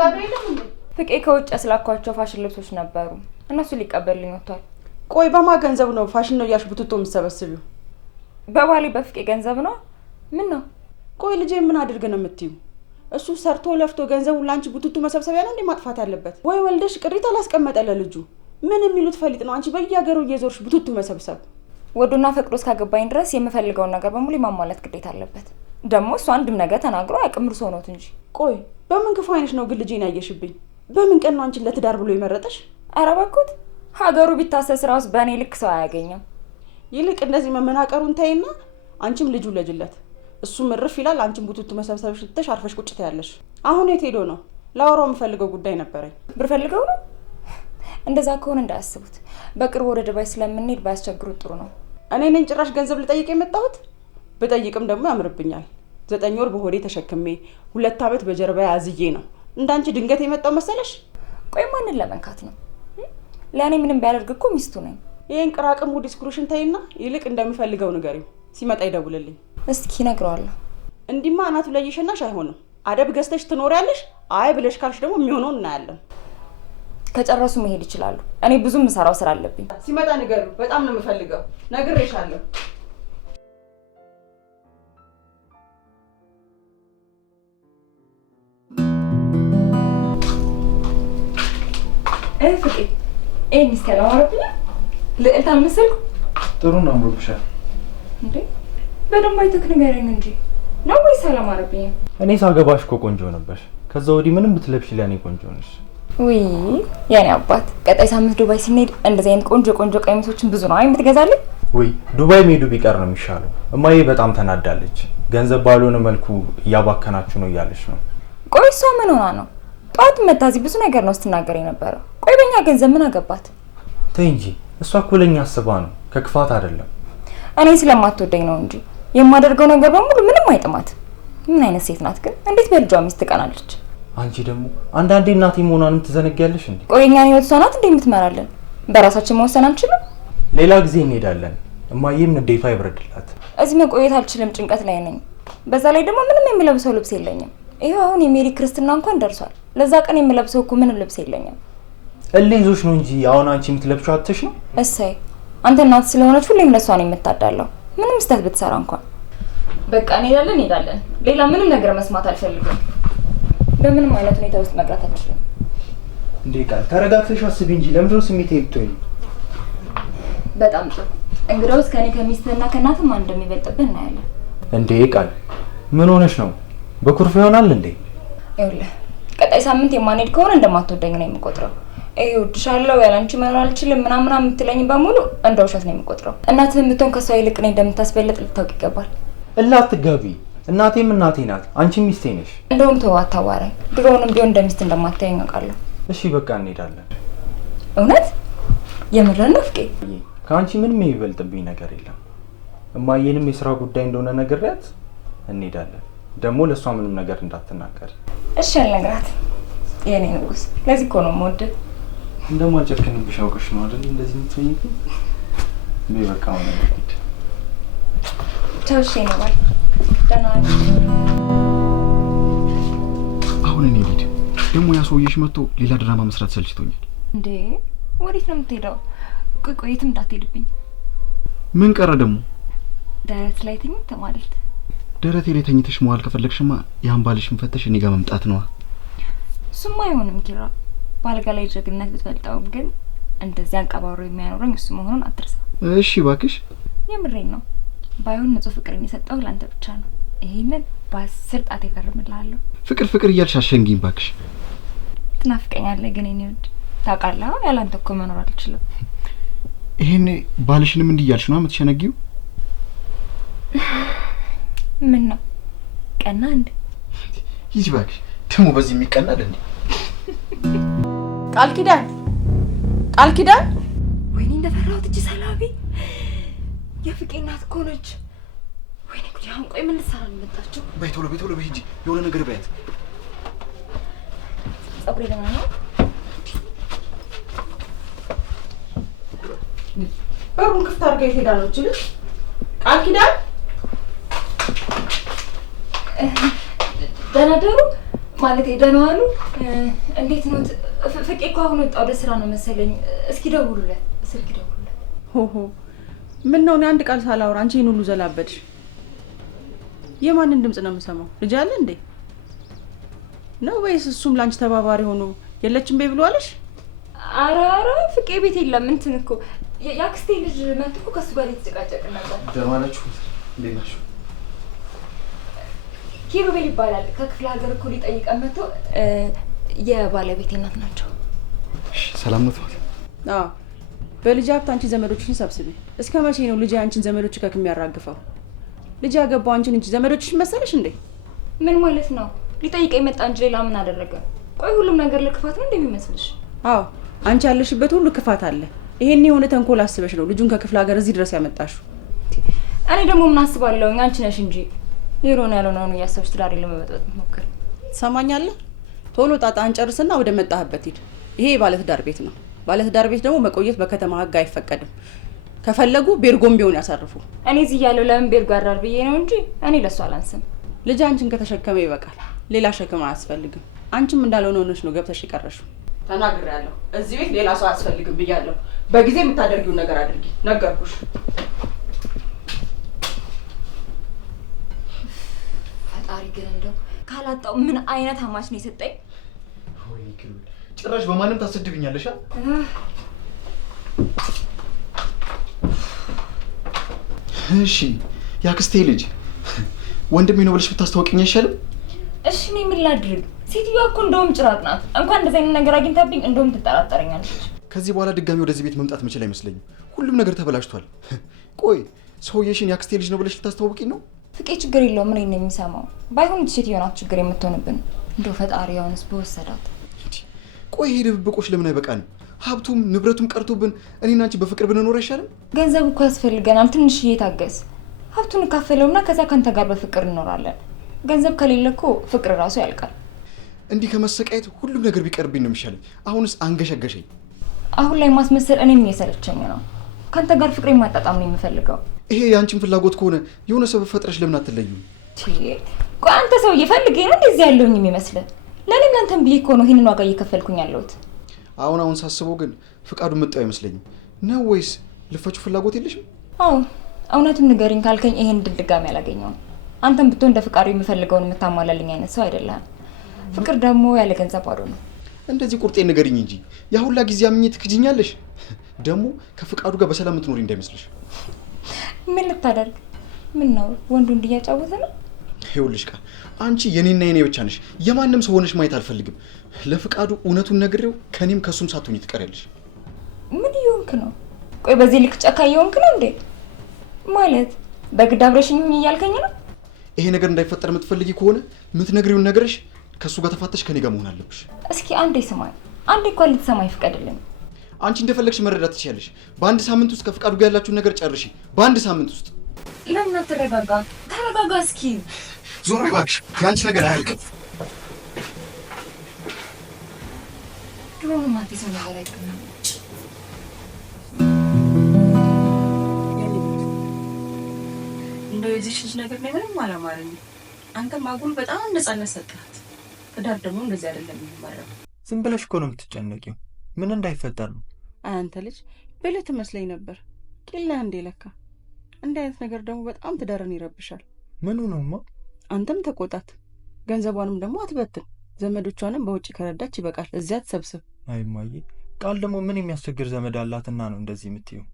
ፈቃዱ የለም እንዴ? ፍቄ ከውጭ ያስላኳቸው ፋሽን ልብሶች ነበሩ። እነሱ ሊቀበልልኝ ወጥቷል። ቆይ በማ ገንዘብ ነው ፋሽን ነው ያሽ ቡትቶ የምትሰበስቢው? በባሌ በፍቄ ገንዘብ ነው። ምን ነው? ቆይ ልጄ ምን አድርገ ነው የምትዩ? እሱ ሰርቶ ለፍቶ ገንዘቡን ላንቺ ቡትቶ መሰብሰቢያ ነው እንዴ ማጥፋት ያለበት? ወይ ወልደሽ ቅሪታ አላስቀመጠ ለልጁ ምን የሚሉት ፈሊጥ ነው አንቺ በየሀገሩ እየዞርሽ ቡትቶ መሰብሰብ? ወዶና ፈቅዶ እስካገባኝ ድረስ የምፈልገውን ነገር በሙሉ ማሟላት ግዴታ አለበት። ደግሞ እሱ አንድም ነገር ተናግሮ አያውቅም እርሶ ነዎት እንጂ። ቆይ በምን ክፉ አይነሽ ነው ግን ልጄን ያየሽብኝ? በምን ቀን ነው አንቺን ለትዳር ብሎ የመረጠሽ? ኧረ እባክዎት ሀገሩ ቢታሰስ ራስ በእኔ ልክ ሰው አያገኝም። ይልቅ እንደዚህ መመናቀሩን ተይና አንቺም ልጁ ለጅለት። እሱ ምርፍ ይላል፣ አንቺም ቡትቱ መሰብሰብሽ ትተሽ አርፈሽ ቁጭ ትያለሽ። አሁን የት ሄዶ ነው? ላወራው የምፈልገው ጉዳይ ነበረኝ። ብር ፈልገው ነው? እንደዛ ከሆነ እንዳያስቡት። በቅርቡ ወደ ዱባይ ስለምንሄድ ባያስቸግሩት ጥሩ ነው። እኔ ነኝ ጭራሽ ገንዘብ ልጠይቅ የመጣሁት? ብጠይቅም ደግሞ ያምርብኛል። 9 ወር በሆዴ ተሸክሜ 2 ዓመት በጀርባ ያዝዬ ነው እንዳንቺ ድንገት የመጣው መሰለሽ? ቆይ ማንን ለመንካት ነው? ለእኔ ምንም ቢያደርግ እኮ ሚስቱ ነኝ። ይሄን ቅራቅም ዲስኩሽን ተይና ይልቅ እንደምፈልገው ንገሪው። ሲመጣ ይደውልልኝ። እስኪ እነግረዋለሁ። እንዲማ አናቱ ላይ ይሸናሽ አይሆንም። አደብ ገዝተሽ ትኖሪያለሽ። አይ ብለሽ ካልሽ ደግሞ የሚሆነውን እናያለን። ከጨረሱ መሄድ ይችላሉ። እኔ ብዙ የምሰራው ስራ አለብኝ። ሲመጣ ንገሪው። በጣም ነው የምፈልገው። ነግሬሻለሁ። ፍቄ ሚስት ያላማረብኝ ልዕልት አልመሰልኩ? ጥሩ ነው አምሮብሻል። እንዴ በደንብ አይተክ ንገረኝ እንጂ ነው ወይስ አላማረብኝም? እኔ ሳገባሽ እኮ ቆንጆ ነበርሽ። ከዛ ወዲህ ምንም ብትለብሽ ለኔ ቆንጆ ነሽ። ውይ የኔ አባት፣ ቀጣይ ሳምንት ዱባይ ስንሄድ እንደዚህ አይነት ቆንጆ ቆንጆ ቀሚሶችን ብዙ ነው የምትገዛልኝ? ውይ ዱባይ መሄዱ ቢቀር ነው የሚሻለው። እማዬ በጣም ተናዳለች። ገንዘብ ባልሆነ መልኩ እያባከናችሁ ነው እያለች ነው። ቆይ እሷ ምን ሆና ነው? ጧት መታ እዚህ ብዙ ነገር ነው ስትናገር የነበረው። ቆይ በእኛ ገንዘብ ምን አገባት? ተይ እንጂ እሷ እኮ ለኛ አስባ ነው፣ ከክፋት አይደለም። እኔ ስለማትወደኝ ነው እንጂ የማደርገው ነገር በሙሉ ምንም አይጥማት። ምን አይነት ሴት ናት ግን? እንዴት በልጇ ሚስት ትቀናለች? አንቺ ደግሞ አንዳንዴ እናቴ መሆኗንም ትዘነጊያለሽ እንዴ? ቆይ እኛን ህይወት እሷ ናት እንዴ የምትመራለን? በራሳችን መወሰን አንችልም? ሌላ ጊዜ እንሄዳለን። እማዬም ንዴቷ ይብረድላት። እዚህ መቆየት አልችልም፣ ጭንቀት ላይ ነኝ። በዛ ላይ ደግሞ ምንም የምለብሰው ልብስ የለኝም። ይሄው አሁን የሜሪ ክርስትና እንኳን ደርሷል። ለዛ ቀን የምለብሰው እኮ ምንም ልብስ የለኝም። እልይዞሽ ነው እንጂ አሁን አንቺ የምትለብሺው አትሽ ነው። እሰይ አንተ እናት ስለሆነች ሁሌም ለሷ ነው የምታዳለው፣ ምንም ስህተት ብትሰራ እንኳን። በቃ እንሄዳለን። ሌላ ምንም ነገር መስማት አልፈልግም። በምንም አይነት ሁኔታ ውስጥ መቅረት አልችልም። እንዴ ቃል ተረጋግተሽ አስቢ እንጂ ለምንድን ነው ስሜት ይብቶኝ? በጣም ጥሩ። እንግዲያውስ ከኔ ከሚስትህና ከእናትህ ማን እንደሚበልጥብህ እናያለን። እንዴ ቃል ምን ሆነሽ ነው? በኩርፍ ይሆናል እንዴ? ይኸውልህ ቀጣይ ሳምንት የማንሄድ ከሆነ እንደማትወደኝ ነው የምቆጥረው። እወድሻለሁ ያላንቺ መኖር አልችልም ምናምን የምትለኝ በሙሉ እንደ ውሸት ነው የምቆጥረው። እናትህም ብትሆን ከሷ ይልቅ እኔ እንደምታስበልጥ ልታውቅ ይገባል። እላትጋቢ እናቴም እናቴ ናት፣ አንቺም ሚስቴ ነሽ። እንደውም ተው አታዋራኝ። ድሮውንም ቢሆን እንደ ሚስት እንደማታየኝ አውቃለሁ። እሺ በቃ እንሄዳለን። እውነት የምርህን ነው ፍቄ? ከአንቺ ምንም የሚበልጥብኝ ነገር የለም። እማዬንም የስራ ጉዳይ እንደሆነ ነግሬያት እንሄዳለን። ደግሞ ለእሷ ምንም ነገር እንዳትናገሪ እሺ? አልነግራትም የኔ ንጉስ። ለዚህ እኮ ነው የምወድህ። እንደማልጨክንብሽ አውቀሽ ነው አይደል እንደዚህ የምትሆኚብኝ? በቃ ሆነ እንሂድ። ቻው። እሺ ነው ባይ። ደህና ነኝ። አሁን እኔ ልሂድ። ደግሞ ያ ሰውዬሽ መጥቶ ሌላ ድራማ መስራት ሰልችቶኛል። እንዴ ወዴት ነው የምትሄደው? ቆይ የትም እንዳትሄድብኝ። ምን ቀረ ደግሞ? ደረት ላይ ተኝተህ ማለት? ደረቴ ላይ ተኝተሽ መዋል ከፈለግሽማ ያን ባልሽን ፈተሽ እኔ ጋር መምጣት ነዋ። እሱማ አይሆንም ኪራ። ባልጋ ላይ ጀግነት ብትበልጠውም ግን እንደዚህ አንቀባሮ የሚያኖረኝ እሱ መሆኑን አትርሳ። እሺ እባክሽ። የምሬን ነው። ባይሆን ንጹህ ፍቅርን የሰጠው ለአንተ ብቻ ነው። ይሄንን በ10 ጣት ይፈርምልሃለሁ። ፍቅር ፍቅር እያልሽ አሸንጊኝ እባክሽ። ትናፍቀኛለህ ግን እኔ ውድ ታውቃለህ፣ ያላንተ እኮ መኖር አልችልም። ይሄን ባልሽንም እንዲህ እያልሽ ነው የምትሸነጊው? ምን ነው ቀና እንዴ? ሂጂ እባክሽ። ደግሞ በዚህ የሚቀናል እንዴ? ቃል ኪዳን ወይኔ እንደፈራሁት እጅ ሰላቢ የፍቄ እናት እኮ ነች። ወይኔ ጉድ! አሁን ቆይ ምን ልትሰራ ነው የመጣችው? በይ ቶሎ በይ ሂጂ። የሆነ ነገር በያት። ጸጉሬ ደህና ነው? በሩን ክፍት አድርጋ የት ሄዳ ነው እቺ ልጅ? ቃል ኪዳን ደህና ደሩ ማለት ደህና ዋሉ? እንዴት ነው? ፍቄ እኮ አሁን ወጣ ወደ ስራ ነው መሰለኝ። እስኪ ደውሉለት፣ ስልክ ደውሉለት። ሆሆ ምን ነው? እኔ አንድ ቃል ሳላወራ አንቺ ይሄን ሁሉ ዘላበድሽ? የማንን ድምጽ ነው የምሰማው? ልጅ አለ እንዴ ነው ወይስ እሱም ላንቺ ተባባሪ ሆኖ የለችም በይ ብሏልሽ? ኧረ ፍቄ ቤት የለም። እንትን እኮ የአክስቴ ልጅ መጥቶ እኮ ከሱ ጋር የተጨቃጨቅን ነበር። ደህና ናችሁ? እንዴት ናችሁ? ኪሩቤል ይባላል። ከክፍለ ሀገር እኮ ሊጠይቀን መጥቶ የባለቤቴ እናት ናቸው። ሰላም ነው ተዋት። አዎ በልጅ ሀብት አንቺ ዘመዶችሽን ሰብስቢ። እስከ መቼ ነው ልጅ አንቺን ዘመዶች ከሚያራግፈው? ልጅ ያገባው አንቺን እንጂ ዘመዶችሽ መሰለሽ እንዴ? ምን ማለት ነው? ሊጠይቀኝ መጣ እንጂ ሌላ ምን አደረገ? ቆይ ሁሉም ነገር ለክፋት ነው እንደሚመስልሽ? አዎ አንቺ ያለሽበት ሁሉ ክፋት አለ። ይሄን የሆነ ተንኮል አስበሽ ነው ልጁን ከክፍለ ሀገር እዚህ ድረስ ያመጣሽው። እኔ ደግሞ ምን አስባለሁ? አንቺ ነሽ እንጂ ሄሮን ያልሆነውን እያሰብሽ ትዳሬ ለመበጥበጥ ሞክር። ትሰማኛለህ? ቶሎ ጣጣን ጨርስና ወደ መጣህበት ሂድ። ይሄ ባለትዳር ቤት ነው። ባለትዳር ቤት ደግሞ መቆየት በከተማ ህግ አይፈቀድም። ከፈለጉ ቤርጎም ቢሆን ያሳርፉ። እኔ እዚህ ያለው ለምን ቤርጎ ያራል ብዬ ነው እንጂ እኔ ለሱ አላንስም። ልጅ አንቺን ከተሸከመ ይበቃል። ሌላ ሸክም አያስፈልግም። አንቺም እንዳልሆነ ሆነሽ ነው ገብተሽ የቀረሽው። ተናግሬያለሁ። እዚህ ቤት ሌላ ሰው አያስፈልግም ብያለሁ። በጊዜ የምታደርጊውን ነገር አድርጊ። ነገርኩሽ። ፈጣሪ ግን እንደው ካላጣው ምን አይነት አማች ነው የሰጠኝ? ወይ ኪሩቤል ጭራሽ በማንም ታሰድብኛለሽ? እሺ ያክስቴ ልጅ ወንድሜ ነው ብለሽ ብታስተዋወቂኝ አይሻልም? እሺ እኔ ምን ላድርግ? ሴትዮዋ እኮ እንደውም ጭራቅ ናት። እንኳን እንደዚህ አይነት ነገር አግኝታብኝ እንደውም ትጠራጠረኛለች። ከዚህ በኋላ ድጋሚ ወደዚህ ቤት መምጣት መችል አይመስለኝም። ሁሉም ነገር ተበላሽቷል። ቆይ ሰውዬሽን ያክስቴ ልጅ ነው ብለሽ ልታስተዋወቂኝ ነው? ፍቄ ችግር የለውም። ምን ነው የሚሰማው? ባይሆን ሴትዮዋ ናት ችግር የምትሆንብን። እንደው ፈጣሪ ያውንስ በወሰዳት። ቆይ ይሄ ድብብቆሽ ለምን አይበቃንም? ሀብቱም ንብረቱም ቀርቶብን እኔና አንቺ በፍቅር ብንኖር አይሻልም? ገንዘብ እኮ ያስፈልገናል። ትንሽዬ ታገስ። ሀብቱን ካፈለውና ከዛ ካንተ ጋር በፍቅር እንኖራለን። ገንዘብ ከሌለ እኮ ፍቅር ራሱ ያልቃል። እንዲህ ከመሰቃየት ሁሉም ነገር ቢቀርብኝ ነው የሚሻለኝ። አሁንስ አንገሸገሸኝ። አሁን ላይ ማስመሰል እኔም እየሰለቸኝ ነው። ካንተ ጋር ፍቅሬ ማጣጣም ነው የምፈልገው። ይሄ የአንቺን ፍላጎት ከሆነ የሆነ ሰበብ ፈጥረሽ ለምን አትለዩም? ቆይ አንተ ሰው እየፈልገኝ ነው እንደዚህ ያለውኝ የሚመስልህ? ለኔ እናንተን ብዬ እኮ ነው ይሄንን ዋጋ እየከፈልኩኝ ያለሁት። አሁን ሳስበው ግን ፍቃዱ መጣው አይመስለኝም ነው ወይስ ልፈችው ፍላጎት የለሽም? አዎ እውነቱን ንገሪኝ ካልከኝ ይሄን ድጋሚ አላገኘውም። አንተም ብትሆን እንደ ፍቃዱ የምፈልገውን የምታሟላልኝ አይነት ሰው አይደለም። ፍቅር ደግሞ ያለ ገንዘብ ባዶ ነው። እንደዚህ ቁርጤን ንገሪኝ እንጂ ያ ሁላ ጊዜ አምኜ ትክጂኛለሽ። ደግሞ ከፍቃዱ ጋር በሰላም የምትኖሪ እንዳይመስልሽ። ምን ልታደርግ? ምን ነው ወንዱ እንዲያጫወተ ነው? ይኸውልሽ ቃል አንቺ የኔና የኔ ብቻ ነሽ። የማንም ሰው ሆነሽ ማየት አልፈልግም። ለፍቃዱ እውነቱን ነግሬው ከኔም ከሱም ሳትሆኚ ትቀሪያለሽ። ምን ይሆንክ ነው? ቆይ በዚህ ልክ ጨካኝ ይሆንክ ነው እንዴ? ማለት በግድ አብረሽኝ እያልከኝ ነው? ይሄ ነገር እንዳይፈጠር የምትፈልጊ ከሆነ የምትነግሪውን ነገርሽ ከሱ ጋር ተፋተሽ ከኔ ጋር መሆን አለብሽ። እስኪ አንዴ ስማኝ። አንዴ እንኳን ልትሰማኝ ፍቀድልኝ። አንቺ እንደፈለግሽ መረዳት ትችያለሽ። በአንድ ሳምንት ውስጥ ከፍቃዱ ጋር ያላችሁን ነገር ጨርሺ። በአንድ ሳምንት ውስጥ። ለምን አትረጋጋ? ተረጋጋ እስኪ። ዞር እባክሽ። ያንቺ ነገር አያልቅም። ድሮም ማትይዘው ነገር አይቀርም። እንደው የዚህች ልጅ ነገር ላይ ምንም አላማረኝም። አንተም አጉል በጣም ነፃነት ሰጥሃት። ትዳር ደግሞ እንደዚህ አይደለም የሚመራው። ዝም ብለሽ እኮ ነው የምትጨነቂው። ምን እንዳይፈጠር ነው። አንተ ልጅ ብልህ ትመስለኝ ነበር። ቂላ እንዴ ለካ። እንዲህ አይነት ነገር ደግሞ በጣም ትዳርን ይረብሻል። ምኑ ነውማ? አንተም ተቆጣት። ገንዘቧንም ደግሞ አትበትን። ዘመዶቿንም በውጪ ከረዳች ይበቃል። እዚያ ትሰብስብ። አይ እማዬ፣ ቃል ደግሞ ምን የሚያስቸግር ዘመድ አላትና ነው እንደዚህ የምትይው?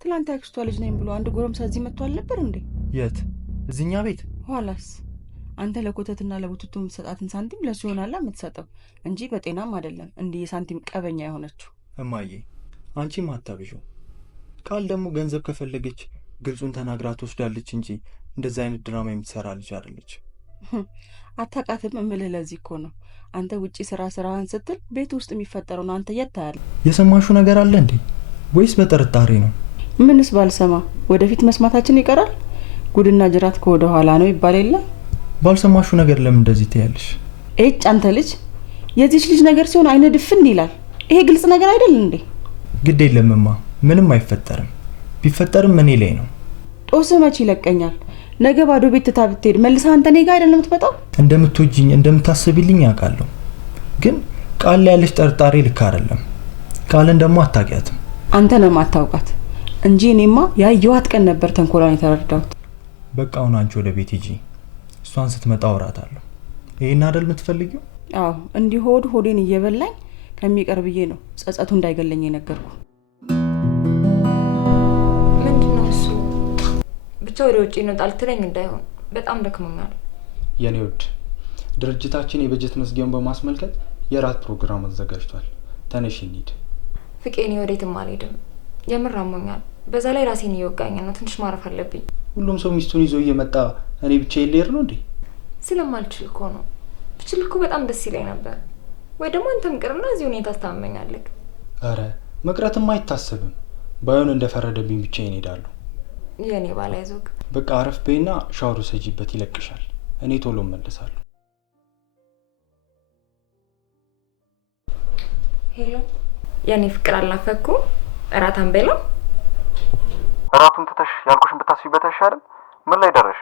ትላንት ያክስቷ ልጅ ነኝ ብሎ አንድ ጎረምሳ እዚህ መጥቶ አልነበር እንዴ? የት? እዚህኛ ቤት? ኋላስ አንተ ለኮተትና ለቡትቱ የምትሰጣትን ሳንቲም ለሱ ይሆናላ የምትሰጠው እንጂ በጤናም አይደለም እንዲህ የሳንቲም ቀበኛ የሆነችው። እማዬ አንቺም አታብዢው። ቃል ደግሞ ገንዘብ ከፈለገች ግልጹን ተናግራ ትወስዳለች እንጂ እንደዛ አይነት ድራማ የምትሰራ ልጅ አይደለች። አታውቃትም እምልህ ለዚህ እኮ ነው። አንተ ውጪ ስራህን ስትል ቤት ውስጥ የሚፈጠረውን አንተ የት ታያለህ? የሰማሹ ነገር አለ እንዴ ወይስ በጥርጣሬ ነው? ምንስ ባልሰማ ወደፊት መስማታችን ይቀራል። ጉድና ጅራት ከወደ ኋላ ነው ይባል የለ? ባልሰማሹ ነገር ለምን እንደዚህ ትያለሽ? እጭ አንተ ልጅ፣ የዚህች ልጅ ነገር ሲሆን አይነ ድፍን ይላል። ይሄ ግልጽ ነገር አይደል እንዴ? ግድ የለምማ፣ ምንም አይፈጠርም። ቢፈጠርም እኔ ላይ ነው። ጦስ መች ይለቀኛል። ነገ ባዶ ቤት ትታ ብትሄድ መልሰህ አንተ እኔ ጋር አይደለም የምትመጣው? እንደምትወጂኝ እንደምታስቢልኝ ያውቃለሁ፣ ግን ቃል ላይ ያለሽ ጠርጣሪ ልክ አይደለም። ቃልን ደግሞ አታውቂያትም። አንተ ነው የማታውቃት እንጂ እኔማ ያየኋት ቀን ነበር ተንኮሏን የተረዳሁት። በቃ አሁን አንቺ ወደ ቤት ሂጂ፣ እሷን ስትመጣ አወራታለሁ። ይሄን አይደል የምትፈልጊው? አዎ እንዲህ ሆዴን እየበላኝ ከሚቀር ብዬ ነው ጸጸቱ እንዳይገለኝ የነገርኩ። ምንድነው እሱ? ብቻ ወደ ውጪ እንውጣ ልትለኝ እንዳይሆን፣ በጣም ደክሞኛል። የኔ ውድ፣ ድርጅታችን የበጀት መዝጊያውን በማስመልከት የራት ፕሮግራም አዘጋጅቷል። ተነሽ እንሂድ። ፍቄኔ ወዴትም አልሄድም። የምር አሞኛል። በዛ ላይ ራሴን እየወጋኝ ነው። ትንሽ ማረፍ አለብኝ። ሁሉም ሰው ሚስቱን ይዞ እየመጣ እኔ ብቻዬን ልሄድ ነው እንዴ? ስለማልችል እኮ ነው። ብችል እኮ በጣም ደስ ይለኝ ነበር። ወይ ደግሞ አንተም ቅርና እዚህ ሁኔታ ታመኛለህ። አረ መቅረትም አይታሰብም። ባይሆን እንደፈረደብኝ ብቻዬን እሄዳለሁ። የኔ ባል አይዞህ። በቃ አረፍ በይና ሻወር ሰጂበት፣ ይለቅሻል። እኔ ቶሎ እመለሳለሁ። ሄሎ የኔ ፍቅር፣ አልናፈኩም? እራት አንበላም? እራቱን ትተሽ ያልኩሽን ብታስቢበት አይሻልም? ምን ላይ ደረሽ?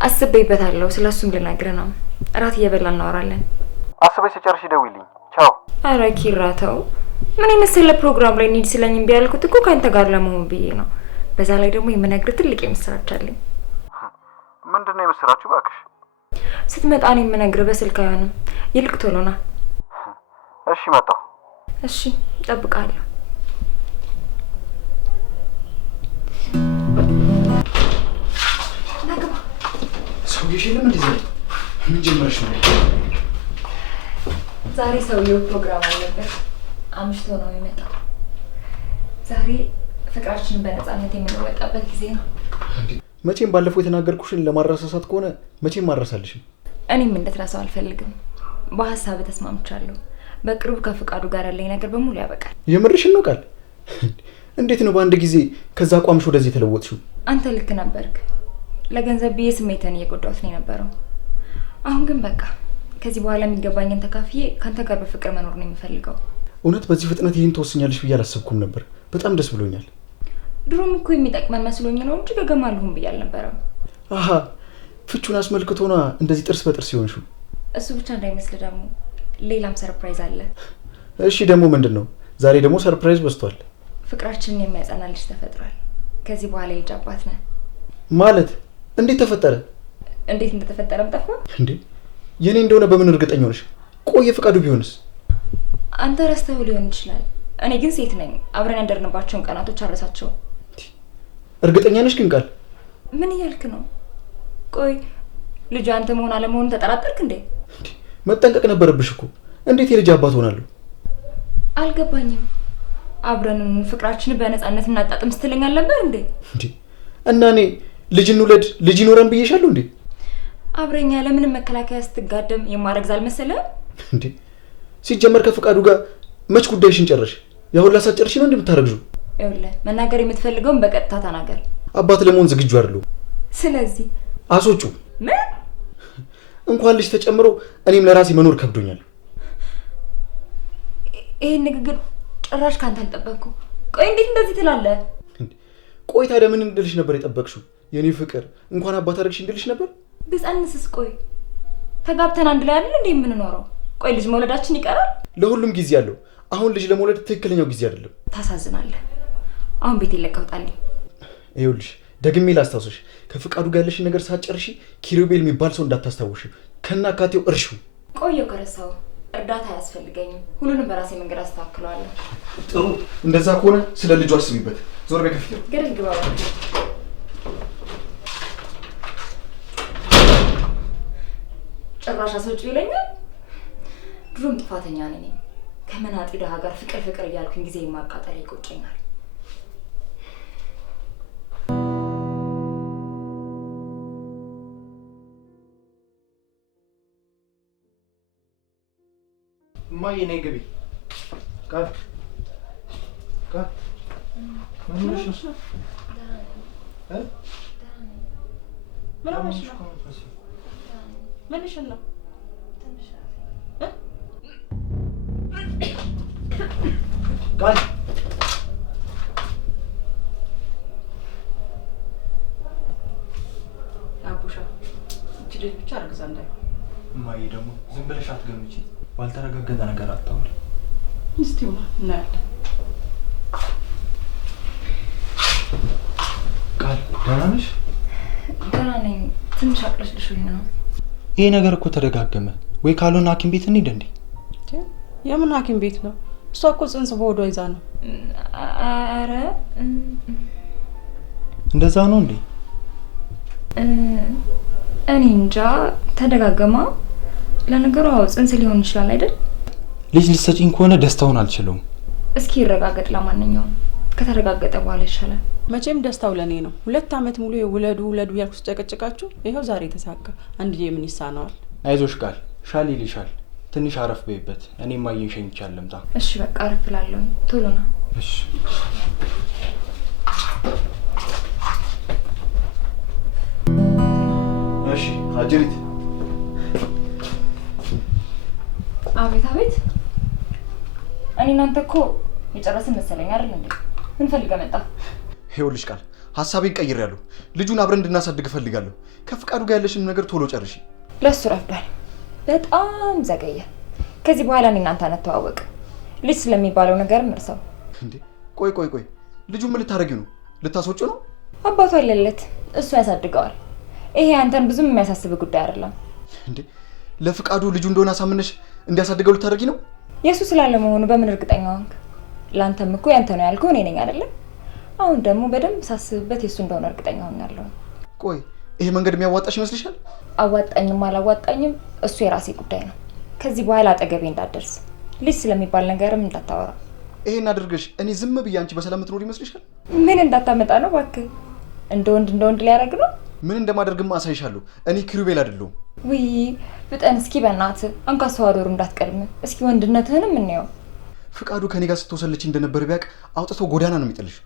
አስቤበታለሁ። ስለሱም ልነግርህ ነው። እራት እየበላን እናወራለን። አስበሽ ሲጨርሽ ደውይልኝ። ቻው። አረ ኪራ ተው። ምን የመሰለ ፕሮግራም ላይ እንሂድ ስለኝ እምቢ ያልኩት እኮ ከአንተ ጋር ለመሆን ብዬ ነው። በዛ ላይ ደግሞ የምነግርህ ትልቅ የምስራች አለኝ። ምንድን ነው የምስራችሁ? እባክሽ ስትመጣ እኔ የምነግርህ በስልክ አይሆንም። ይልቅ ቶሎ ና። እሺ መጣሁ። እሺ እጠብቅሃለሁ። ሰውዬሽ የለም እንዴ? ምን ጀመረሽ ነው? ዛሬ ሰውዬው ፕሮግራም አለበት። አምሽቶ ነው የሚመጣው። ዛሬ ፍቅራችንን በነፃነት የምንወጣበት ጊዜ ነው። መቼም ባለፈው የተናገርኩሽን ለማረሳሳት ከሆነ መቼም ማረሳልሽም። እኔም እንድትረሳው አልፈልግም። በሀሳብ ተስማምቻለሁ። በቅርቡ ከፍቃዱ ጋር ያለኝ ነገር በሙሉ ያበቃል። የምርሽን ነው ቃል? እንዴት ነው በአንድ ጊዜ ከዛ አቋምሽ ወደዚህ የተለወጥሽው? አንተ ልክ ነበርክ። ለገንዘብ ብዬ ስሜትን እየጎዳሁት ነው የነበረው። አሁን ግን በቃ ከዚህ በኋላ የሚገባኝን ተካፍዬ ከአንተ ጋር በፍቅር መኖር ነው የምፈልገው። እውነት በዚህ ፍጥነት ይህን ተወስኛለሽ ብዬ አላሰብኩም ነበር። በጣም ደስ ብሎኛል። ድሮም እኮ የሚጠቅመን መስሎኝ ነው እንጂ ገገማ ልሁን ብዬ አልነበረም። አሀ ፍቹን አስመልክቶና እንደዚህ ጥርስ በጥርስ ሲሆንሽው። እሱ ብቻ እንዳይመስል ደግሞ ሌላም ሰርፕራይዝ አለ። እሺ ደግሞ ምንድን ነው? ዛሬ ደግሞ ሰርፕራይዝ በዝቷል። ፍቅራችንን የሚያጸና ልጅ ተፈጥሯል። ከዚህ በኋላ የልጅ አባት ነን። ማለት እንዴት ተፈጠረ? እንዴት እንደተፈጠረም ጠፋ እንዴ? የኔ እንደሆነ በምን እርግጠኛ ሆነሽ? ቆየ ፍቃዱ ቢሆንስ? አንተ ረስተው ሊሆን ይችላል። እኔ ግን ሴት ነኝ። አብረን ያደርንባቸውን ቀናቶች አረሳቸው። እርግጠኛ ነሽ ግን ቃል? ምን እያልክ ነው? ቆይ ልጅ አንተ መሆን አለመሆን ተጠራጠርክ እንዴ? መጠንቀቅ ነበረብሽ እኮ። እንዴት የልጅ አባት ሆናለሁ? አልገባኝም። አብረን ፍቅራችንን በነፃነት እናጣጥም ስትለኝ አልነበር እንዴ? እና እኔ ልጅ እንውለድ ልጅ ይኖረን ብዬሻለሁ እንዴ? አብረኛ ለምንም መከላከያ ስትጋደም የማረግዝ አልመሰለህም እንዴ? ሲጀመር ከፍቃዱ ጋር መች ጉዳይሽን ጨረሽ? ያሁን ላሳጨርሽ ነው እንደምታረግዡ? ይኸውልህ መናገር የምትፈልገውን በቀጥታ ተናገር። አባት ለመሆን ዝግጁ አይደለሁ። ስለዚህ አሶጩ። ምን? እንኳን ልጅ ተጨምሮ እኔም ለራሴ መኖር ከብዶኛል። ይሄን ንግግር ጭራሽ ካንተ አልጠበቅኩም። ቆይ እንዴት እንደዚህ ትላለህ? ቆይ ታዲያ ምን እንድልሽ ነበር የጠበቅሽው? የኔ ፍቅር እንኳን አባት አደረግሽ እንድልሽ ነበር? ብጸንስስ? ቆይ ተጋብተን አንድ ላይ አይደል እንዴ የምንኖረው? ቆይ ልጅ መውለዳችን ይቀራል? ለሁሉም ጊዜ አለው። አሁን ልጅ ለመውለድ ትክክለኛው ጊዜ አይደለም። ታሳዝናለህ። አሁን ቤት ይለቀውጣልኝ። ይኸውልሽ ደግሜ ላስታውስሽ፣ ከፍቃዱ ጋር ያለሽን ነገር ሳትጨርሺ ኪሩቤል የሚባል ሰው እንዳታስታውሽ። ከናካቴው እርሹ። ቆየው ከረሳው። እርዳታ አያስፈልገኝም። ሁሉንም በራሴ መንገድ አስተካክለዋለሁ። ጥሩ። እንደዛ ከሆነ ስለ ልጁ አስቢበት። ዞር በይ ከፊት። ገደል ግባ። ጭራሽ አስወጪ ይለኛል። ድሮም ጥፋተኛ ነኝ። ከመናጢ ደሃ ጋር ፍቅር ፍቅር እያልኩኝ ጊዜ የማቃጠል ይቆጨኛል። እማዬ ነይ ግቢ። ቃል ምን ሆነሽ ነው? ምን ሆነሽ ነው? ምንሽ ነው? ቃል ብቻ አርግዛ እንዳይሆን። እማዬ ደግሞ ዝም ብለሽ አትገምቺ። ባልተረጋገጠ ነገር አታውሪ። እስቲ እናያለን። ቃል ደህና ነሽ? ደህና ነኝ። ትንሽ አቅለሽልሽኝ ነው። ይሄ ነገር እኮ ተደጋገመ። ወይ ካልሆነ ሐኪም ቤት እንሂድ እንዴ? የምን ሐኪም ቤት ነው? እሷ እኮ ጽንስ በሆዷ ይዛ ነው። አረ እንደዛ ነው እንዴ? እኔ እንጃ። ተደጋገማ። ለነገሩ አዎ ጽንስ ሊሆን ይችላል አይደል? ልጅ ልትሰጪኝ ከሆነ ደስታውን አልችለውም። እስኪ ይረጋገጥ። ለማንኛውም ከተረጋገጠ በኋላ ይሻላል። መቼም ደስታው ለኔ ነው። 2 ዓመት ሙሉ ውለዱ ውለዱ ያልኩ ስጨቀጭቃችሁ ይኸው ዛሬ ተሳካ። አንድ ምን ይሳነዋል? አይዞሽ ቃል፣ ሻል ይልሻል። ትንሽ አረፍ በይበት። እኔ ማየን ሸኝቻለሁ። ልምጣ። እሺ በቃ አረፍ እላለሁ። ቶሎ ነው። እሺ እሺ አጅሪት። አቤት አቤት። እኔ እናንተ እኮ የጨረስን መሰለኝ አይደል እንዴ? ምን ፈልገህ መጣ? ይኸውልሽ ቃል፣ ሀሳቤን ቀይሬያለሁ። ልጁን አብረን እንድናሳድግ እፈልጋለሁ። ከፍቃዱ ጋር ያለሽን ነገር ቶሎ ጨርሺ። ለሱ ረፍዷል። በጣም ዘገየ። ከዚህ በኋላ እኔ እናንተ አንተዋወቅም። ልጅ ስለሚባለው ነገር እርሳው። እንዴ ቆይ ቆይ ቆይ፣ ልጁ ምን ልታረጊው ነው? ልታስወጪው ነው? አባቱ አለለት፣ እሱ ያሳድገዋል። ይሄ አንተን ብዙም የሚያሳስብ ጉዳይ አይደለም። እንዴ ለፍቃዱ ልጁ እንደሆነ አሳምነሽ እንዲያሳድገው ልታደርጊ ነው? የሱ ስላለ መሆኑ በምን እርግጠኛ ሆንክ? ላንተም እኮ ያንተ ነው ያልከው እኔ ነኝ አይደለም? አሁን ደግሞ በደንብ ሳስብበት የሱ እንደሆነ እርግጠኛ ሆኛለሁ። ቆይ ይሄ መንገድ የሚያዋጣሽ ይመስልሻል? አዋጣኝም አላዋጣኝም እሱ የራሴ ጉዳይ ነው። ከዚህ በኋላ አጠገቤ እንዳትደርስ፣ ልጅ ስለሚባል ነገርም እንዳታወራ። ይሄን አድርገሽ እኔ ዝም ብዬ አንቺ በሰላም ትኖር ይመስልሻል? ምን እንዳታመጣ ነው እባክህ? እንደ ወንድ ሊያደርግ ነው? ምን እንደማደርግማ አሳይሻለሁ። እኔ ኪሩቤል አይደለሁም። ውይ ፍጠን እስኪ በእናትህ። አንካሳዋ ዶሮ እንዳትቀድም እስኪ ወንድነትህንም እንየው። ፍቃዱ ከኔ ጋር ስትወሰልች እንደነበር ቢያውቅ አውጥቶ ጎዳና ነው የሚጥልሽ።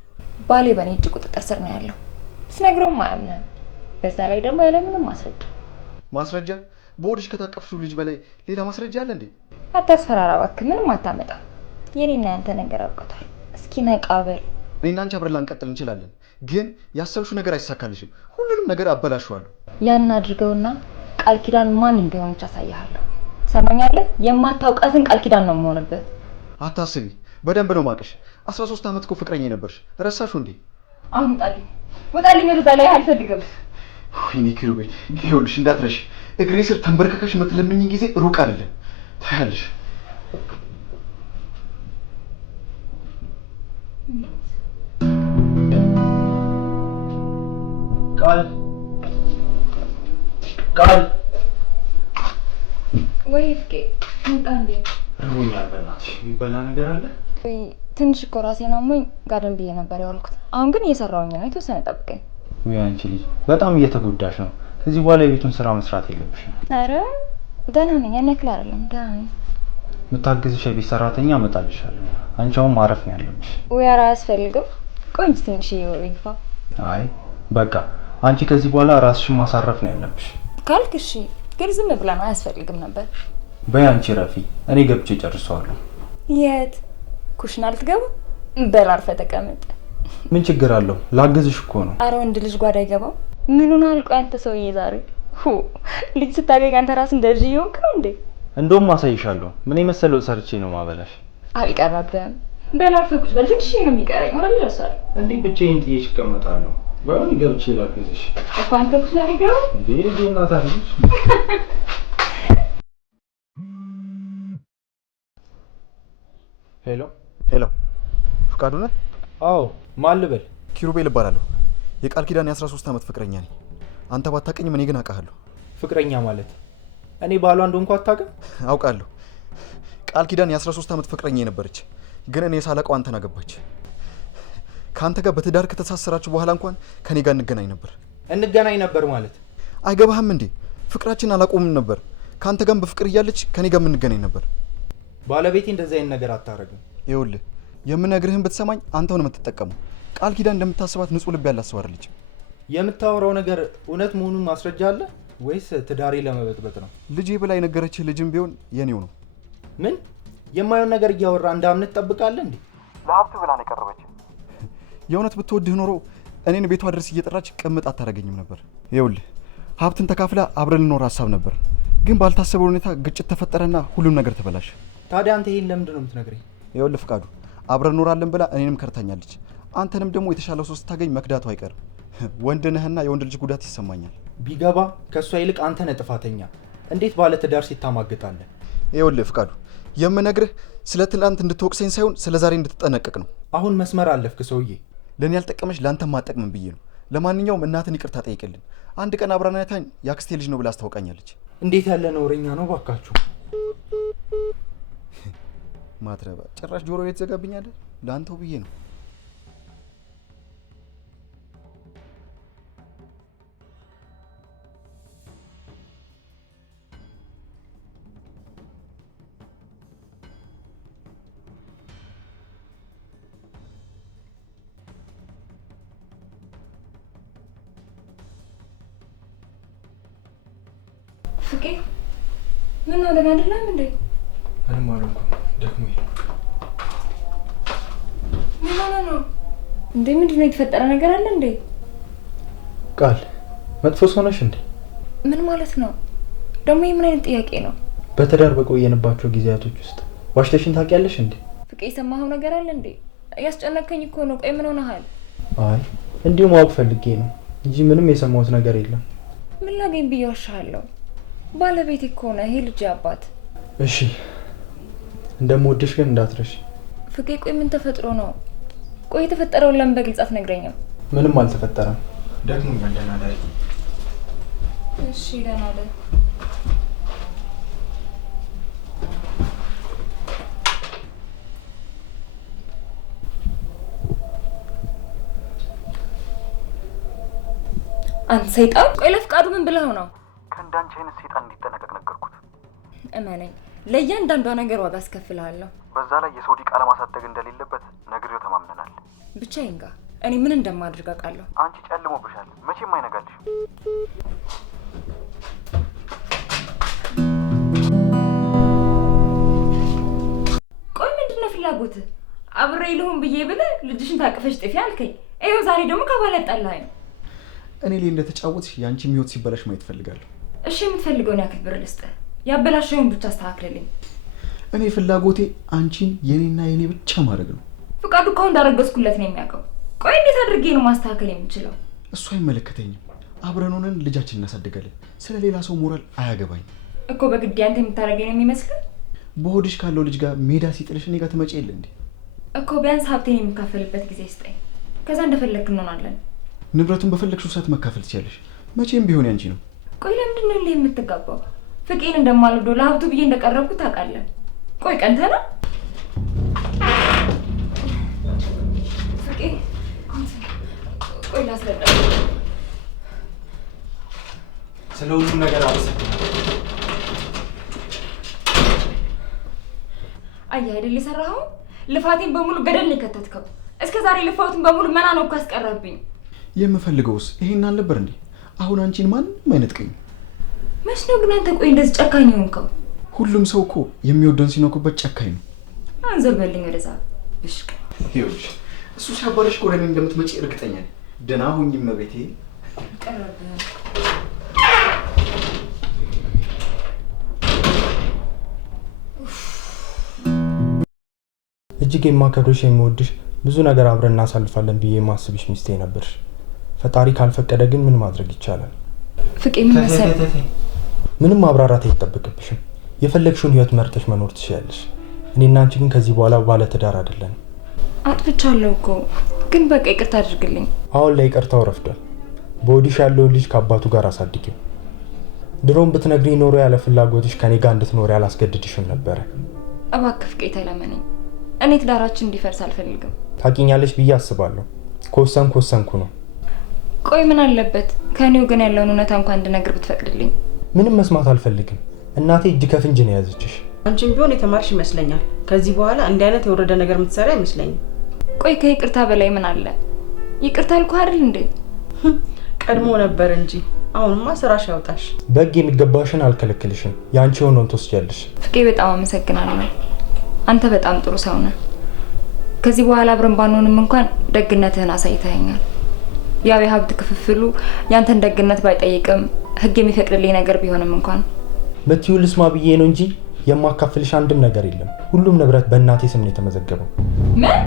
ባሌ በእኔ እጅ ቁጥጥር ስር ነው ያለው። ስነግረውም አያምንም። በዛ ላይ ደግሞ ያለምንም ማስረጃ። ማስረጃ? በሆድሽ ከታቀፍሽው ልጅ በላይ ሌላ ማስረጃ አለ እንዴ? አታስፈራራ እባክህ። ምንም አታመጣም። የኔና ያንተ ነገር አውቀቷል። እስኪ ነቃ በል። እኔና አንቺ አብረን ላንቀጥል እንችላለን፣ ግን ያሰብሽው ነገር አይሳካልሽም። ሁሉንም ነገር አበላሽዋለሁ። ያን አድርገውና ቃል ኪዳን ማን እንደሆነች አሳያለሁ። ሰማኛለህ? የማታውቃትን ቃል ኪዳን ነው የምሆንበት። አታስቢ፣ በደንብ ነው ማቅሽ። 13 ዓመት እኮ ፍቅረኛ ነበርሽ። ረሳሽው እንዴ? አሁን ወጣልኝ። ወደ ላይ አልፈልግም። ወይኔ ኪሩቤል፣ ይኸውልሽ እንዳትረሽ። እግሬ ስር ተንበርከከሽ የምትለምኝ ጊዜ ሩቅ አይደለም። ታያለሽ። ቃል ወይ ፍቄ እንጣ እንዴ? ሩኛል። በእናትሽ የሚበላ ነገር አለ? ትንሽ እኮ ራሴን አሞኝ ጋደም ብዬ ነበር ያዋልኩት። አሁን ግን እየሰራሁኝ ነው። የተወሰነ ጠብቀኝ። ወይ አንቺ ልጅ በጣም እየተጎዳሽ ነው። ከዚህ በኋላ የቤቱን ስራ መስራት የለብሽም። ኧረ ደህና ነኝ። ያን ያክል አይደለም። ደህና ነኝ። የምታግዝሽ የቤት ሰራተኛ አመጣልሻለሁ። አንቺ አሁን ማረፍ ነው ያለብሽ። ወይ ኧረ አያስፈልግም። ቆይ እንጂ ትንሽ ይወሪፋ። አይ በቃ አንቺ ከዚህ በኋላ ራስሽን ማሳረፍ ነው ያለብሽ ካልክ እሺ። ግን ዝም ብላ ነው አያስፈልግም ነበር። በይ አንቺ ረፊ። እኔ ገብቼ ጨርሰዋለሁ። የት? ኩሽና ልትገባ? በል አርፈህ ተቀመጥ። ምን ችግር አለው? ላግዝሽ እኮ ነው። አረ ወንድ ልጅ ጓዳ አይገባም። ምኑን አልቆ አንተ ሰውዬ ዛሬ ልጅ ስታገኝ አንተ ራስህ እንደዚህ ይሆንክ ነው እንዴ? እንደውም አሳይሻለሁ። ምን የመሰለው ሰርቼ ነው ማበላሽ። አልቀረብህም። በል አርፈህ ቁጭ በል። ትንሽ ነው የሚቀረኝ። ወራል ይደርሳል እንዴ? ብቻዬን ጥዬሽ እቀመጣለሁ። ባይሆን ገብቼ ላግዝሽ። እኮ አንተ ኩሽና ልትገባ እንዴ? ዴና ታሪሽ ሄሎ ሄሎ፣ ፍቃዱ ነህ? አዎ። ማን ልበል? ኪሩቤል እባላለሁ። የቃል ኪዳን የ13 ዓመት ፍቅረኛ ነኝ። አንተ ባታውቀኝም እኔ ግን አውቃለሁ። ፍቅረኛ ማለት እኔ ባሏ እንደሆንኩ አታውቅም? አውቃለሁ። ቃል ኪዳን የ13 ዓመት ፍቅረኛ ነበረች፣ ግን እኔ ሳላውቀው አንተን አገባች። ከአንተ ጋር በትዳር ከተሳሰራችሁ በኋላ እንኳን ከኔ ጋር እንገናኝ ነበር ማለት አይገባህም እንዴ? ፍቅራችን አላቆምም ነበር። ከአንተ ጋርም በፍቅር እያለች ከኔ ጋር የምንገናኝ ነበር። ባለቤቴ እንደዚህ አይነት ነገር አታረግም። ይኸውልህ የምነግርህን ብትሰማኝ አንተው ነው የምትጠቀመው። ቃል ኪዳን እንደምታስባት ንጹህ ልብ ያላት ሰው አይደለችም። የምታወራው ነገር እውነት መሆኑን ማስረጃ አለ ወይስ ትዳሬ ለመበጥበጥ ነው? ልጄ ብላ የነገረችህ ልጅም ቢሆን የኔው ነው። ምን የማየውን ነገር እያወራ እንዳምን ትጠብቃለህ እንዴ? ለሀብት ብላ ነው የቀረበችህ። የእውነት ብትወድህ ኖሮ እኔን ቤቷ ድረስ እየጠራች ቅምጥ አታደርገኝም ነበር። ይኸውልህ ሀብትን ተካፍላ አብረን ልኖር ሀሳብ ነበር፣ ግን ባልታሰበ ሁኔታ ግጭት ተፈጠረና ሁሉም ነገር ተበላሸ። ታዲያ አንተ ይሄን ለምንድን ነው የምትነግረኝ? ይኸውልህ ፍቃዱ፣ አብረን እኖራለን ብላ እኔንም ከርታኛለች። አንተንም ደግሞ የተሻለው ሰው ስታገኝ መክዳቱ አይቀርም። ወንድ ነህና የወንድ ልጅ ጉዳት ይሰማኛል። ቢገባ ከእሷ ይልቅ አንተ ነህ ጥፋተኛ። እንዴት ባለ ትዳር ሲታማግጣለህ? ይኸውልህ ፍቃዱ፣ የምነግርህ ስለ ትናንት እንድትወቅሰኝ ሳይሆን ስለ ዛሬ እንድትጠነቀቅ ነው። አሁን መስመር አለፍክ ሰውዬ። ለእኔ ያልጠቀመች ለአንተ ማጠቅምን ብዬ ነው። ለማንኛውም እናትን ይቅርታ ጠይቅልን። አንድ ቀን አብራን አይታኝ የአክስቴ ልጅ ነው ብላ አስታውቃኛለች። እንዴት ያለ ነውረኛ ነው ባካችሁ። ማትረባ ጭራሽ ጆሮ የተዘጋብኛለ። ለአንተው ብዬ ነው። ፍቄ ምን ነው ደህና አይደለም እንዴ? ምንም አልሆንኩም፣ ደክሞኝ። ምን ሆነ ነው እንዴ? ምንድነው የተፈጠረ ነገር አለ እንዴ? ቃል መጥፎ ሰው ነሽ እንዴ? ምን ማለት ነው ደግሞ? የምን አይነት ጥያቄ ነው? በትዳር በቆየንባቸው ጊዜያቶች ውስጥ ዋሽተሽን ታውቂያለሽ እንዴ? ፍቄ የሰማኸው ነገር አለ እንዴ? እያስጨነቀኝ እኮ ነው። ቆይ ምን ሆነሃል? አይ እንዲሁ ማወቅ ፈልጌ ነው እንጂ ምንም የሰማሁት ነገር የለም። ምን ላገኝ ብዬ ዋሻለሁ? ባለቤቴ እኮ ነው ይሄ ልጅ አባት። እሺ እንደምወድሽ ግን እንዳትረሽ። ፍቄ ቆይ ምን ተፈጥሮ ነው? ቆይ የተፈጠረውን ለምን በግልጽ አትነግረኝም? ምንም አልተፈጠረም። ደክሞኛል። ደህና እደሪ። እሺ ደህና እደር። አንተ ሰይጣን! ቆይ ለፍቃዱ ምን ብለው ነው? ከእንዳንቺ አይነት ሰይጣን እንዲጠነቀቅ ነገርኩት። እመነኝ፣ ለእያንዳንዷ ነገር ዋጋ አስከፍልሃለሁ። በዛ ላይ የሰው ዲቃላ ማሳደግ እንደሌለበት ነግሬው ተማምነናል። ብቻ ይንጋ፣ እኔ ምን እንደማድረግ አውቃለሁ። አንቺ ጨልሞብሻል፣ መቼም አይነጋልሽ። ቆይ ምንድነው ፍላጎትህ? አብሬ ልሁን ብዬ ብለህ ልጅሽን ታቅፈሽ ጥፊ አልከኝ። ይኸው ዛሬ ደግሞ ከባለ ጠላኸኝ። እኔ ላይ እንደተጫወትሽ የአንቺም ህይወት ሲበላሽ ማየት እፈልጋለሁ። እሺ የምትፈልገውን ያክል ብር ልስጥህ፣ ያበላሸውን ብቻ አስተካክልልኝ። እኔ ፍላጎቴ አንቺን የኔና የኔ ብቻ ማድረግ ነው። ፍቃዱ እኮ እንዳረገዝኩለት ነው የሚያውቀው። ቆይ እንዴት አድርጌ ነው ማስተካከል የምችለው? እሱ አይመለከተኝም። አብረን ሆነን ልጃችን እናሳድጋለን። ስለ ሌላ ሰው ሞራል አያገባኝም እኮ። በግድ አንተ የምታደርገኝ ነው የሚመስልህ? በሆድሽ ካለው ልጅ ጋር ሜዳ ሲጥልሽ እኔ ጋር ትመጪ የለ እንዴ? እኮ ቢያንስ ሀብቴን የምካፈልበት ጊዜ ስጠኝ፣ ከዛ እንደፈለግክ እንሆናለን። ንብረቱን በፈለግሽው ሰዓት መካፈል ትችያለሽ። መቼም ቢሆን ያንቺ ነው። ቆይ ለምንድን ነው የምትጋባው? ፍቄን እንደማልወደው ለሀብቱ ብዬ እንደቀረብኩት ታውቃለህ። ቆይ ቀንተህ ነው? ፍቄ ቆይ ላስረዳ። ስለ ሁሉም ነገር አመሰግናለሁ። አየህ አይደል የሰራኸው? ልፋቴን በሙሉ ገደል ነው የከተትከው። እስከ ዛሬ ልፋቱን በሙሉ መና ነው እኮ ያስቀረብኝ። የምፈልገውስ ይሄን አልነበር እንዴ? አሁን አንቺን ማንም አይነጥቀኝም። መች ነው ግን አንተ ቆይ እንደዚህ ጨካኝ ሆንከው? ሁሉም ሰው እኮ የሚወደውን ሲነኩበት ጨካኝ ነው። አንዘር በልኝ ወደዛ ብሽቅ። ይኸውልሽ እሱ ሲያባለሽ ወደ እኔ እንደምትመጪ እርግጠኛ ነኝ። ደህና ሁኚ እመቤቴ። ቀረብህ። እጅግ የማከብርሽ የምወድሽ ብዙ ነገር አብረን እናሳልፋለን ብዬ የማስብሽ ሚስቴ ነበርሽ። ፈጣሪ ካልፈቀደ ግን ምን ማድረግ ይቻላል? ፍቄ ምን መሰለህ፣ ምንም ማብራራት አይጠበቅብሽም። የፈለግሽውን ህይወት መርጠሽ መኖር ትችያለሽ። እኔና አንቺ ግን ከዚህ በኋላ ባለ ትዳር አይደለንም። አጥፍቻለሁ እኮ ግን በቃ ይቅርታ አድርግልኝ። አሁን ላይ ይቅርታው ረፍዷል። በወዲሽ ያለውን ልጅ ከአባቱ ጋር አሳድጊው። ድሮም ብትነግሪኝ ኖሮ ያለ ፍላጎትሽ ከኔ ጋር እንድትኖሪ አላስገድድሽም ነበረ። እባክህ ፍቄ ተለመነኝ። እኔ ትዳራችን እንዲፈርስ አልፈልግም። ታውቂኛለሽ ብዬ አስባለሁ። ከወሰንኩ ነው። ቆይ ምን አለበት ከኔው ግን ያለውን እውነታ እንኳን እንድነግር ብትፈቅድልኝ? ምንም መስማት አልፈልግም። እናቴ እጅ ከፍንጅ ነው የያዘችሽ። አንቺም ቢሆን የተማርሽ ይመስለኛል። ከዚህ በኋላ እንዲህ አይነት የወረደ ነገር የምትሰራ አይመስለኝም። ቆይ ከይቅርታ በላይ ምን አለ? ይቅርታ አልኩህ አይደል እንዴ? ቀድሞ ነበር እንጂ አሁንማ ስራሽ ያውጣሽ። በግ የሚገባሽን አልከለክልሽም። ያንቺ ሆኖን ትወስጃለሽ። ፍቄ በጣም አመሰግናለሁ። አንተ በጣም ጥሩ ሰው ነህ። ከዚህ በኋላ አብረን ባንሆንም እንኳን ደግነትህን አሳይተኸኛል። ያው የሀብት ክፍፍሉ ያንተን ደግነት ባይጠይቅም ህግ የሚፈቅድልኝ ነገር ቢሆንም እንኳን ምትዩ ልስማ ብዬ ነው እንጂ የማካፍልሽ አንድም ነገር የለም። ሁሉም ንብረት በእናቴ ስም ነው የተመዘገበው። ምን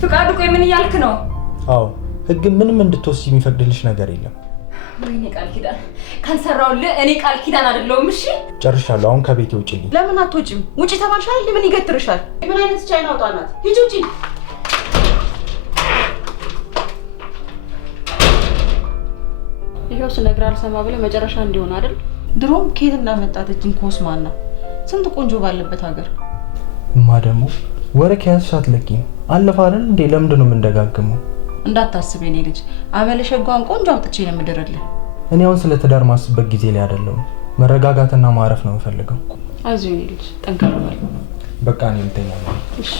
ፍቃዱ? ቆይ ምን እያልክ ነው? አዎ ህግ ምንም እንድትወስጂ የሚፈቅድልሽ ነገር የለም። ወይኔ ቃል ኪዳን ካልሰራውልህ እኔ ቃል ኪዳን አይደለሁም። እሺ ጨርሻለሁ። አሁን ከቤቴ ውጪልኝ። ለምን አትወጪም? ውጪ ተባልሻል። ምን ይገትርሻል? ምን አይነት ቻይና አውጣናት? ሂጂ ውጪ። ይሄው ስነግር አልሰማ ብለህ መጨረሻ እንዲሆን አይደል? ድሮም ከየት እንዳመጣት እጅን ኮስማና ስንት ቆንጆ ባለበት ሀገር እማ ደግሞ ወሬ ከያዝሽ አትለቂም። አለፈ አይደል እንዴ? ለምንድን ነው የምንደጋግመው? እንዳታስብ የኔ ልጅ፣ አመለሸጓን ቆንጆ አውጥቼ ነው የምድርልህ። እኔ አሁን ስለ ትዳር ማስበት ጊዜ ላይ አይደለሁም። መረጋጋትና ማረፍ ነው የምፈልገው። አይዞህ የኔ ልጅ፣ ጠንከር በል። በቃ እኔ ልተኛ ነው። እሺ